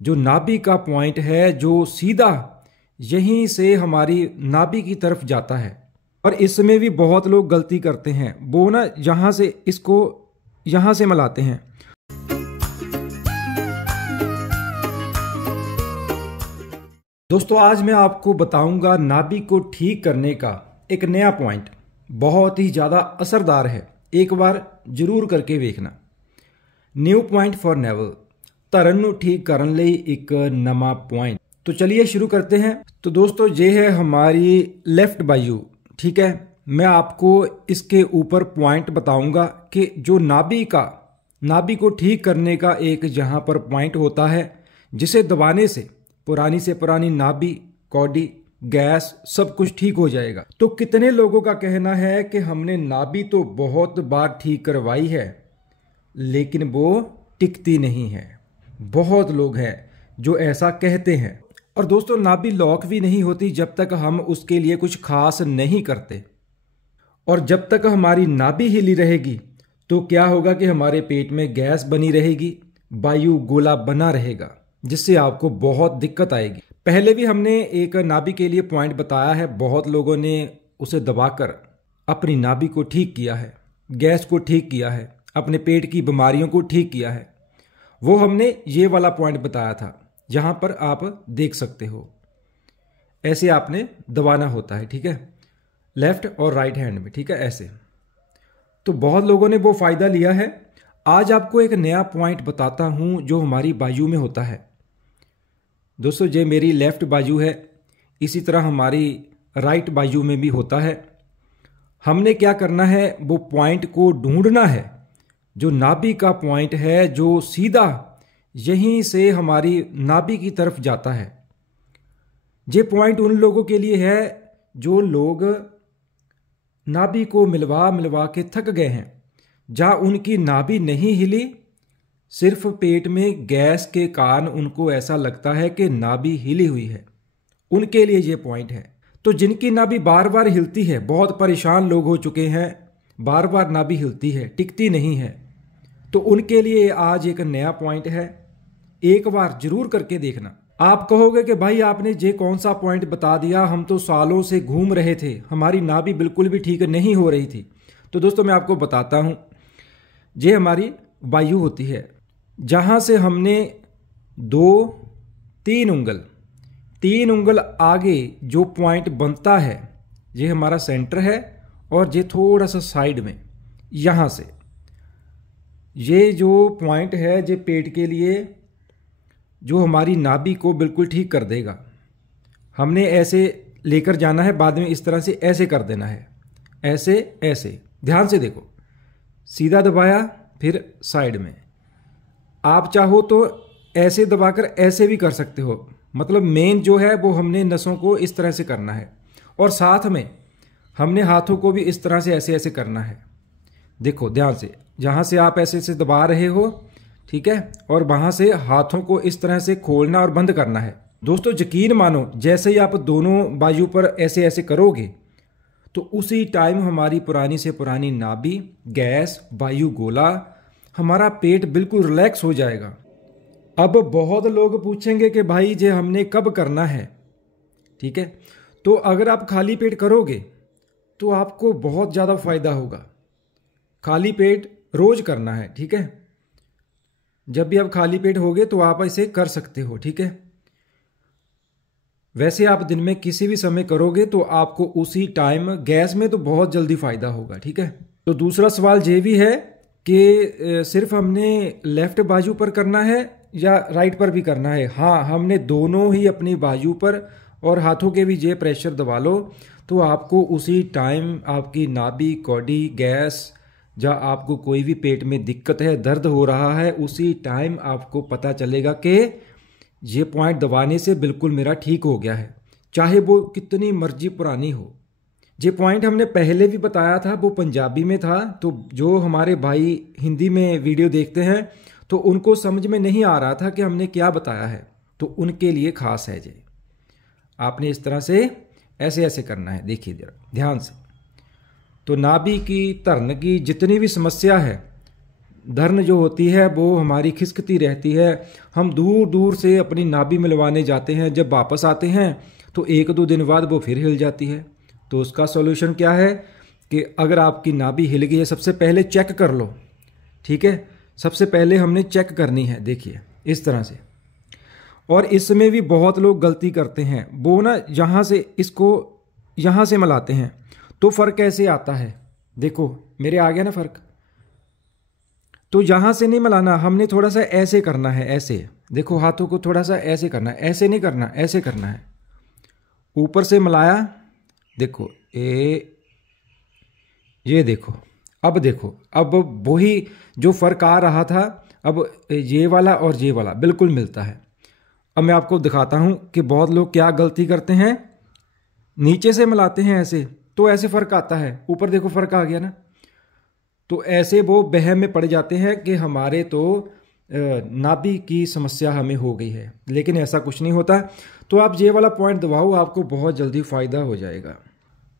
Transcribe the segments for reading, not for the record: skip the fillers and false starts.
जो नाभि का पॉइंट है जो सीधा यहीं से हमारी नाभि की तरफ जाता है। और इसमें भी बहुत लोग गलती करते हैं, वो ना यहाँ से इसको यहाँ से मिलाते हैं। दोस्तों आज मैं आपको बताऊंगा नाभि को ठीक करने का एक नया पॉइंट, बहुत ही ज़्यादा असरदार है, एक बार जरूर करके देखना। न्यू पॉइंट फॉर नेवल, धरन नूं ठीक करन लई एक नवा पॉइंट। तो चलिए शुरू करते हैं। तो दोस्तों ये है हमारी लेफ्ट बाजू, ठीक है। मैं आपको इसके ऊपर पॉइंट बताऊंगा कि जो नाभि को ठीक करने का एक जहां पर पॉइंट होता है जिसे दबाने से पुरानी नाभि, कॉडी, गैस सब कुछ ठीक हो जाएगा। तो कितने लोगों का कहना है कि हमने नाभि तो बहुत बार ठीक करवाई है लेकिन वो टिकती नहीं है। बहुत लोग हैं जो ऐसा कहते हैं। और दोस्तों नाभि लॉक भी नहीं होती जब तक हम उसके लिए कुछ खास नहीं करते। और जब तक हमारी नाभि हिली रहेगी तो क्या होगा कि हमारे पेट में गैस बनी रहेगी, वायु गोला बना रहेगा, जिससे आपको बहुत दिक्कत आएगी। पहले भी हमने एक नाभि के लिए पॉइंट बताया है, बहुत लोगों ने उसे दबाकर अपनी नाभि को ठीक किया है, गैस को ठीक किया है, अपने पेट की बीमारियों को ठीक किया है। वो हमने ये वाला पॉइंट बताया था, जहां पर आप देख सकते हो ऐसे आपने दबाना होता है, ठीक है, लेफ्ट और राइट हैंड में, ठीक है, ऐसे। तो बहुत लोगों ने वो फायदा लिया है। आज आपको एक नया पॉइंट बताता हूं जो हमारी बाजू में होता है। दोस्तों ये मेरी लेफ्ट बाजू है, इसी तरह हमारी राइट बाजू में भी होता है। हमने क्या करना है, वो पॉइंट को ढूंढना है जो नाभि का पॉइंट है जो सीधा यहीं से हमारी नाभि की तरफ जाता है। ये पॉइंट उन लोगों के लिए है जो लोग नाभि को मिलवा के थक गए हैं, जहां उनकी नाभि नहीं हिली, सिर्फ पेट में गैस के कारण उनको ऐसा लगता है कि नाभि हिली हुई है, उनके लिए ये पॉइंट है। तो जिनकी नाभि बार बार हिलती है, बहुत परेशान लोग हो चुके हैं, बार बार नाभि हिलती है, टिकती नहीं है, तो उनके लिए आज एक नया पॉइंट है, एक बार जरूर करके देखना। आप कहोगे कि भाई आपने ये कौन सा पॉइंट बता दिया, हम तो सालों से घूम रहे थे, हमारी नाभि बिल्कुल भी ठीक नहीं हो रही थी। तो दोस्तों मैं आपको बताता हूं, ये हमारी वायु होती है, जहां से हमने 2-3 उंगल आगे जो पॉइंट बनता है, ये हमारा सेंटर है, और ये थोड़ा सा साइड में यहां से ये जो पॉइंट है, ये पेट के लिए जो हमारी नाभि को बिल्कुल ठीक कर देगा। हमने ऐसे लेकर जाना है, बाद में इस तरह से ऐसे कर देना है, ऐसे ऐसे, ध्यान से देखो, सीधा दबाया फिर साइड में। आप चाहो तो ऐसे दबाकर ऐसे भी कर सकते हो, मतलब मेन जो है वो हमने नसों को इस तरह से करना है, और साथ में हमने हाथों को भी इस तरह से ऐसे ऐसे करना है। देखो ध्यान से, जहां से आप ऐसे ऐसे दबा रहे हो, ठीक है, और वहां से हाथों को इस तरह से खोलना और बंद करना है। दोस्तों यकीन मानो, जैसे ही आप दोनों बाजू पर ऐसे ऐसे करोगे तो उसी टाइम हमारी पुरानी से पुरानी नाभि, गैस, वायु गोला, हमारा पेट बिल्कुल रिलैक्स हो जाएगा। अब बहुत लोग पूछेंगे कि भाई ये हमने कब करना है, ठीक है। तो अगर आप खाली पेट करोगे तो आपको बहुत ज़्यादा फायदा होगा। खाली पेट रोज करना है, ठीक है। जब भी आप खाली पेट होगे तो आप इसे कर सकते हो, ठीक है। वैसे आप दिन में किसी भी समय करोगे तो आपको उसी टाइम, गैस में तो बहुत जल्दी फायदा होगा, ठीक है। तो दूसरा सवाल ये भी है कि सिर्फ हमने लेफ्ट बाजू पर करना है या राइट पर भी करना है। हाँ, हमने दोनों ही अपनी बाजू पर, और हाथों के भी ये प्रेशर दबा लो तो आपको उसी टाइम आपकी नाभि, कॉडी, गैस, जहाँ आपको कोई भी पेट में दिक्कत है, दर्द हो रहा है, उसी टाइम आपको पता चलेगा कि ये पॉइंट दबाने से बिल्कुल मेरा ठीक हो गया है, चाहे वो कितनी मर्जी पुरानी हो। ये पॉइंट हमने पहले भी बताया था, वो पंजाबी में था, तो जो हमारे भाई हिंदी में वीडियो देखते हैं तो उनको समझ में नहीं आ रहा था कि हमने क्या बताया है, तो उनके लिए खास है ये। आपने इस तरह से ऐसे ऐसे करना है, देखिए ध्यान से। तो नाभि की, धरन की जितनी भी समस्या है धर्न जो होती है वो हमारी खिसकती रहती है। हम दूर दूर से अपनी नाभि मिलवाने जाते हैं, जब वापस आते हैं तो 1-2 दिन बाद वो फिर हिल जाती है। तो उसका सॉल्यूशन क्या है कि अगर आपकी नाभि हिल गई है, सबसे पहले चेक कर लो, ठीक है। सबसे पहले हमने चेक करनी है, देखिए इस तरह से। और इसमें भी बहुत लोग गलती करते हैं, वो ना यहाँ से इसको यहाँ से मिलाते हैं तो फ़र्क कैसे आता है, देखो मेरे आ गया ना फ़र्क। तो यहाँ से नहीं मिलाना, हमने थोड़ा सा ऐसे करना है, ऐसे देखो हाथों को थोड़ा सा ऐसे करना है, ऐसे नहीं करना, ऐसे करना है। ऊपर से मिलाया, देखो ये देखो, अब वही जो फ़र्क आ रहा था, अब ये वाला और ये वाला बिल्कुल मिलता है। अब मैं आपको दिखाता हूँ कि बहुत लोग क्या गलती करते हैं, नीचे से मिलाते हैं ऐसे, तो ऐसे फ़र्क आता है, ऊपर देखो फ़र्क आ गया ना। तो ऐसे वो वहम में पड़ जाते हैं कि हमारे तो नाभि की समस्या हमें हो गई है, लेकिन ऐसा कुछ नहीं होता। तो आप ये वाला पॉइंट दबाओ, आपको बहुत जल्दी फ़ायदा हो जाएगा।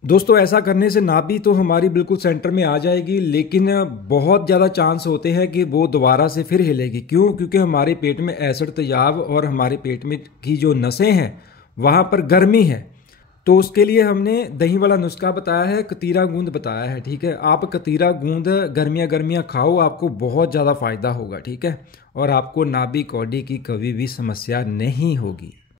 दोस्तों ऐसा करने से नाभि तो हमारी बिल्कुल सेंटर में आ जाएगी, लेकिन बहुत ज़्यादा चांस होते हैं कि वो दोबारा से फिर हिलेगी। क्यों? क्योंकि हमारे पेट में एसिड तेजाब और हमारे पेट में की जो नसें हैं वहाँ पर गर्मी है। तो उसके लिए हमने दही वाला नुस्खा बताया है, कतीरा गूंद बताया है, ठीक है। आप कतीरा गूंद गर्मियाँ खाओ, आपको बहुत ज़्यादा फायदा होगा, ठीक है। और आपको नाभि कौड़ी की कभी भी समस्या नहीं होगी।